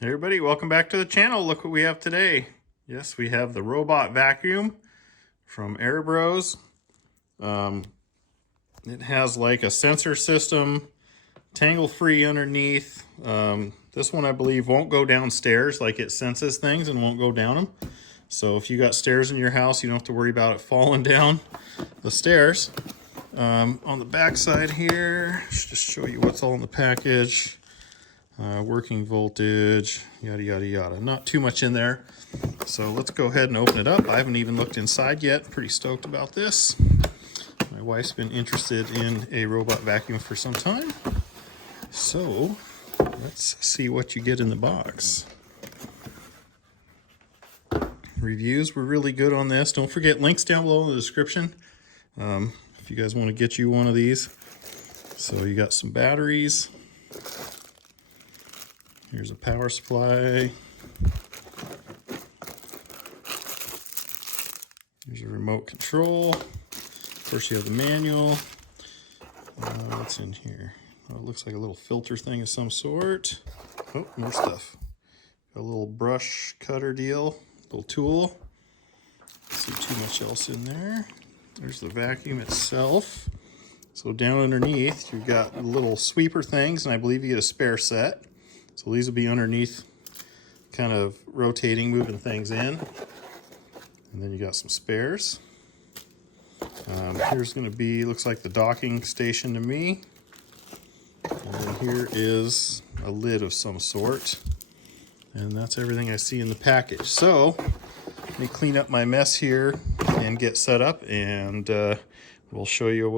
Hey everybody, welcome back to the channel. Look what we have today. Yes, we have the robot vacuum from ERABROS. It has like a sensor system, tangle-free underneath. This one I believe won't go downstairs, like it senses things and won't go down them. So if you got stairs in your house, you don't have to worry about it falling down the stairs. On the back side here, just show you what's all in the package. Working voltage, yada yada yada. Not too much in there. So let's go ahead and open it up. I haven't even looked inside yet. Pretty stoked about this. My wife's been interested in a robot vacuum for some time. So let's see what you get in the box. Reviews were really good on this. Don't forget, links down below in the description if you guys want to get you one of these. So you got some batteries. Here's a power supply. Here's a remote control. Of course, you have the manual. What's in here? Oh, it looks like a little filter thing of some sort. Oh, more stuff. Got a little brush cutter deal, little tool. Don't see too much else in there. There's the vacuum itself. So down underneath, you've got little sweeper things, and I believe you get a spare set. So these will be underneath, kind of rotating, moving things in. And then you got some spares. Here's going to be, looks like the docking station to me. And then here is a lid of some sort. And that's everything I see in the package. So let me clean up my mess here and get set up, and we'll show you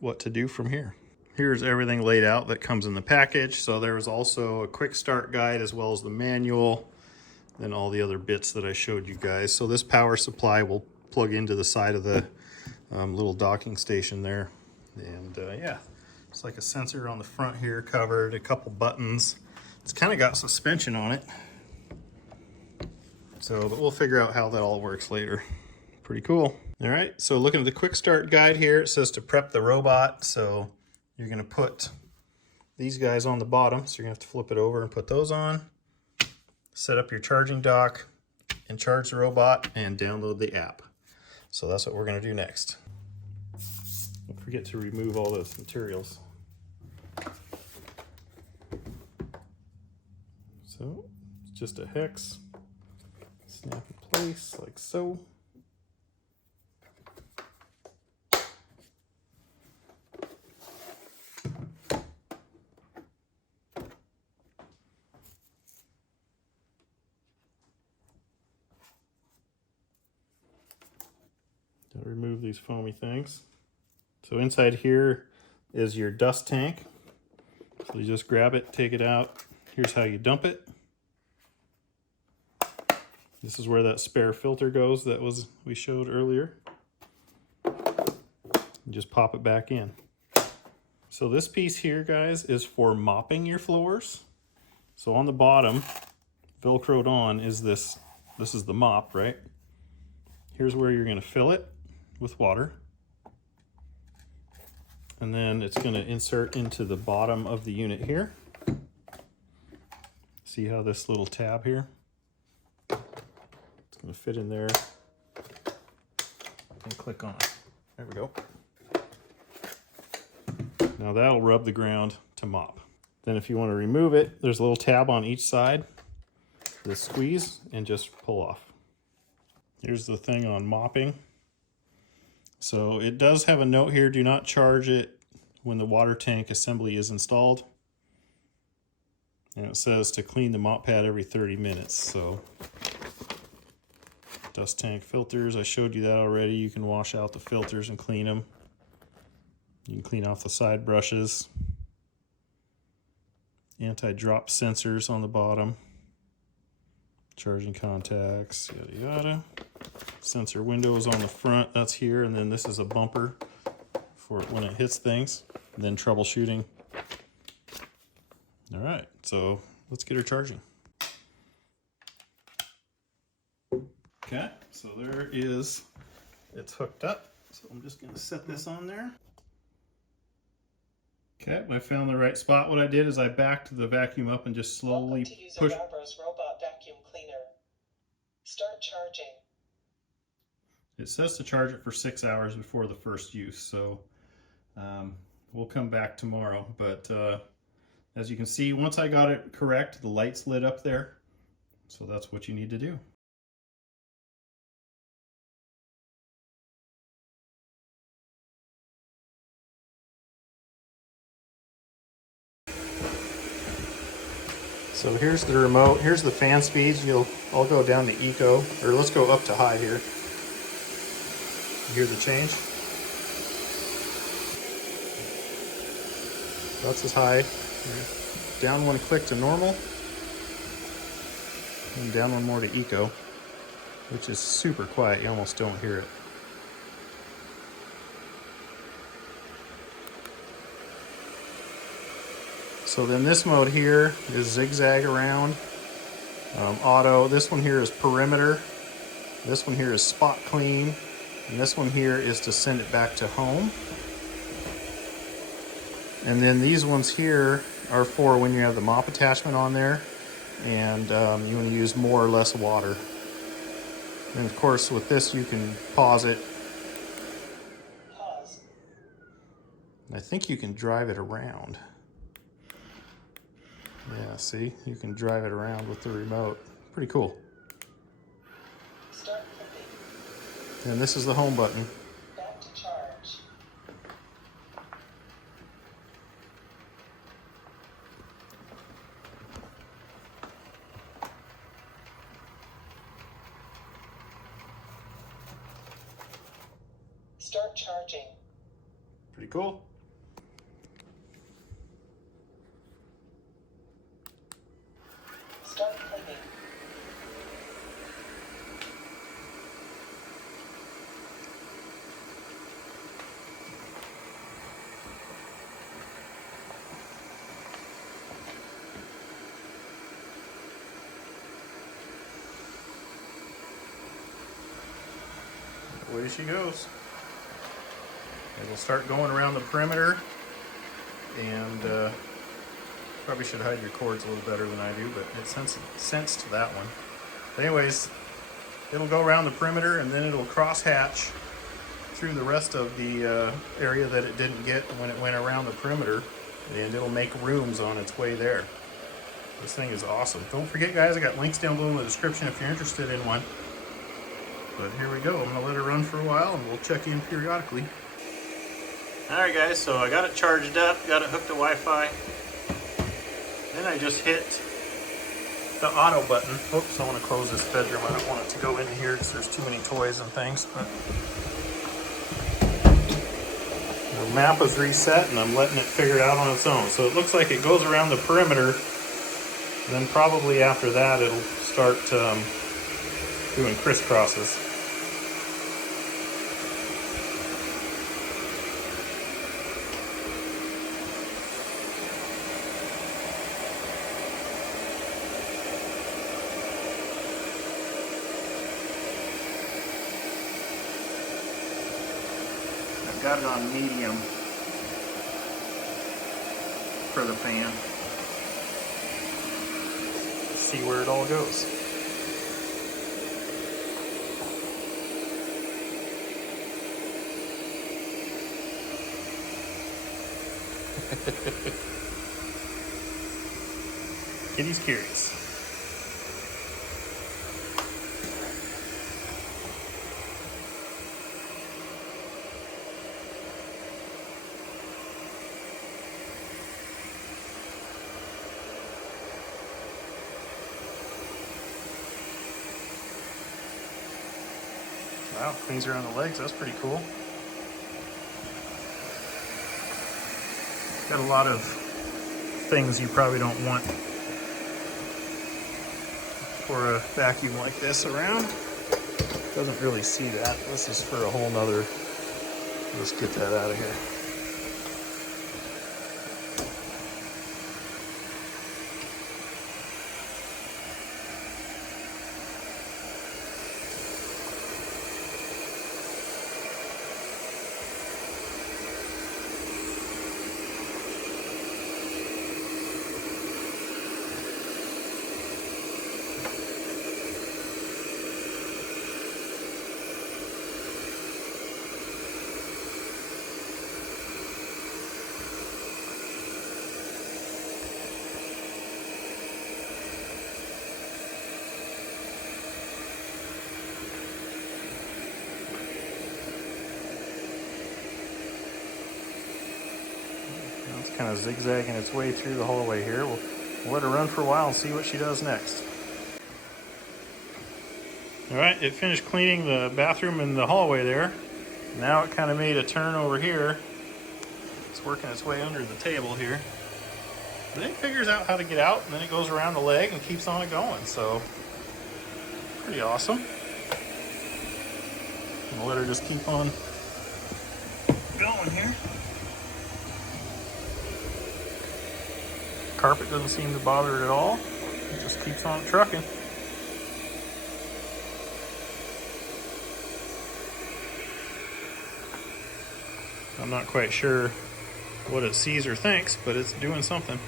what to do from here. Here's everything laid out that comes in the package. So there was also a quick start guide as well as the manual, then all the other bits that I showed you guys. So this power supply will plug into the side of the little docking station there. And yeah, it's like a sensor on the front here covered, a couple buttons. It's kind of got suspension on it. So, but we'll figure out how that all works later. Pretty cool. All right, so looking at the quick start guide here, it says to prep the robot. So you're going to put these guys on the bottom, so you're going to have to flip it over and put those on. Set up your charging dock and charge the robot and download the app. So that's what we're going to do next. Don't forget to remove all those materials. So it's just a hex. Snap in place like so. Gotta remove these foamy things. So inside here is your dust tank. So you just grab it, take it out. Here's how you dump it. This is where that spare filter goes that we showed earlier. You just pop it back in. So this piece here, guys, is for mopping your floors. So on the bottom, Velcroed on is this is the mop, right? Here's where you're gonna fill it with water. And then it's gonna insert into the bottom of the unit here. See how this little tab here? It's gonna fit in there and click on it. There we go. Now that'll rub the ground to mop. Then if you want to remove it, there's a little tab on each side. Just squeeze and just pull off. Here's the thing on mopping. So it does have a note here, do not charge it when the water tank assembly is installed. And it says to clean the mop pad every 30 minutes. So dust tank filters, I showed you that already. You can wash out the filters and clean them. You can clean off the side brushes. Anti-drop sensors on the bottom. Charging contacts, yada yada. Sensor windows on the front, that's here, and then this is a bumper for when it hits things, and then troubleshooting. All right, so let's get her charging. Okay, so there is, it's hooked up. So I'm just gonna set this on there. Okay, I found the right spot. What I did is I backed the vacuum up and just slowly pushed. ERABROS robot vacuum cleaner. Start charging. It says to charge it for 6 hours before the first use, so we'll come back tomorrow. But as you can see, once I got it correct, the lights lit up there. So that's what you need to do. So here's the remote. Here's the fan speeds. I'll go down to eco, or let's go up to high here. You hear the change? That's as high. Down one click to normal, and down one more to eco, which is super quiet. You almost don't hear it. So then this mode here is zigzag around, auto. This one here is perimeter. This one here is spot clean. And this one here is to send it back to home. And then these ones here are for when you have the mop attachment on there and you want to use more or less water. And of course with this you can pause it. Pause. I think you can drive it around. Yeah, see? You can drive it around with the remote. Pretty cool. Start clipping. And this is the home button. Back to charge. Start charging. Pretty cool. Start cleaning. Away she goes. It'll start going around the perimeter, and probably should hide your cords a little better than I do, but it sensed that one. But anyways, it'll go around the perimeter, and then it'll cross hatch through the rest of the area that it didn't get when it went around the perimeter, and it'll make rooms on its way there. This thing is awesome. Don't forget, guys, I got links down below in the description if you're interested in one. But here we go. I'm gonna let it run for a while and we'll check in periodically. Alright guys, so I got it charged up, got it hooked to Wi-Fi. Then I just hit the auto button. Oops, I want to close this bedroom. I don't want it to go in here because there's too many toys and things. But the map is reset and I'm letting it figure it out on its own. So it looks like it goes around the perimeter. Then probably after that it'll start doing crisscrosses. I've got it on medium for the fan. See where it all goes. Kitty's curious. Wow, cleans around the legs. That's pretty cool. Got a lot of things you probably don't want for a vacuum like this around. Doesn't really see that. This is for a whole nother. Let's get that out of here. of zigzagging its way through the hallway here. We'll let her run for a while and see what she does next. All right, it finished cleaning the bathroom and the hallway there. Now it kind of made a turn over here. It's working its way under the table here. But then it figures out how to get out, and then it goes around the leg and keeps on it going. So, pretty awesome. I'll let her just keep on going here. Carpet doesn't seem to bother it at all. It just keeps on trucking. I'm not quite sure what it sees or thinks, but it's doing something.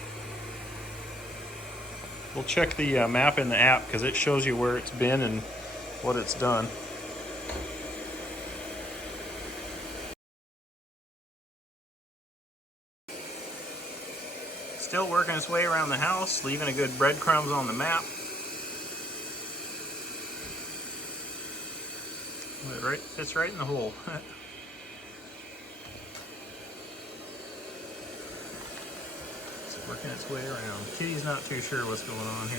We'll check the map in the app because it shows you where it's been and what it's done. Still working its way around the house, leaving a good breadcrumbs on the map. It fits right in the hole. It's working its way around. Kitty's not too sure what's going on here.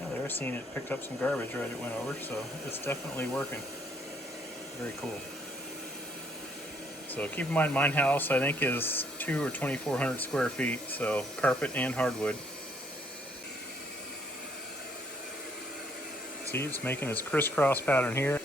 Yeah, they're seeing it picked up some garbage right it went over, so it's definitely working. Very cool. So keep in mind, my house I think is 2,000 or 2,400 square feet, so carpet and hardwood. See, it's making its crisscross pattern here.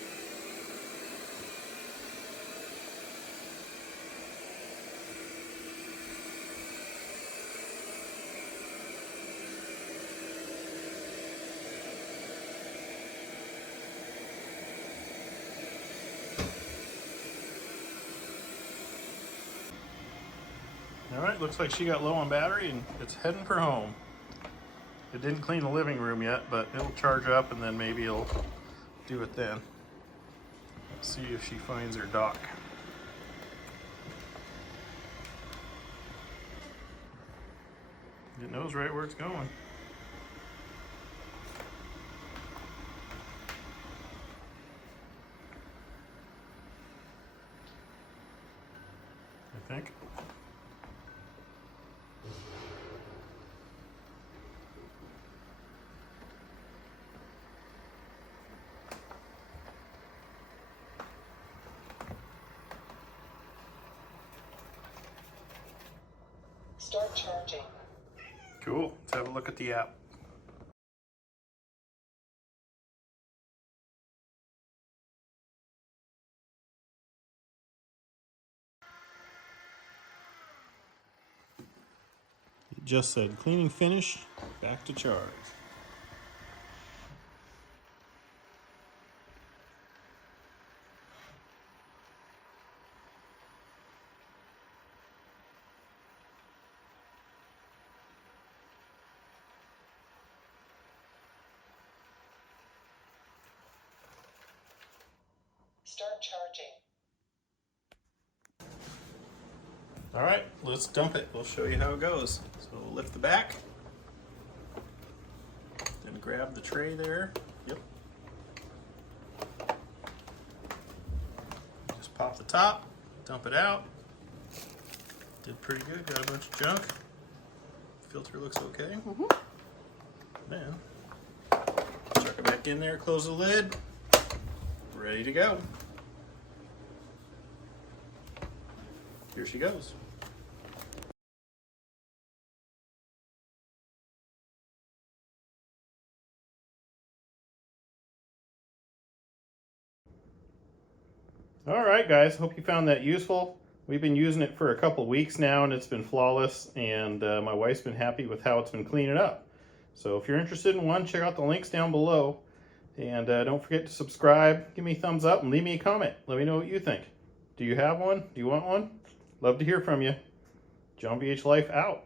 Alright, looks like she got low on battery and it's heading for home. It didn't clean the living room yet, but it'll charge up and then maybe it'll do it then. Let's see if she finds her dock. It knows right where it's going. I think. Start charging. Cool. Let's have a look at the app. It just said cleaning finished, back to charge. Start charging. All right, let's dump it. We'll show you how it goes. So we'll lift the back, then grab the tray there. Yep. Just pop the top, dump it out. Did pretty good, got a bunch of junk. Filter looks okay. Then, chuck it back in there, close the lid, ready to go. Here she goes. All right, guys, hope you found that useful. We've been using it for a couple weeks now and it's been flawless, and my wife's been happy with how it's been cleaning up. So if you're interested in one, check out the links down below. And don't forget to subscribe, give me a thumbs up, and leave me a comment. Let me know what you think. Do you have one? Do you want one? Love to hear from you. John BH Life out.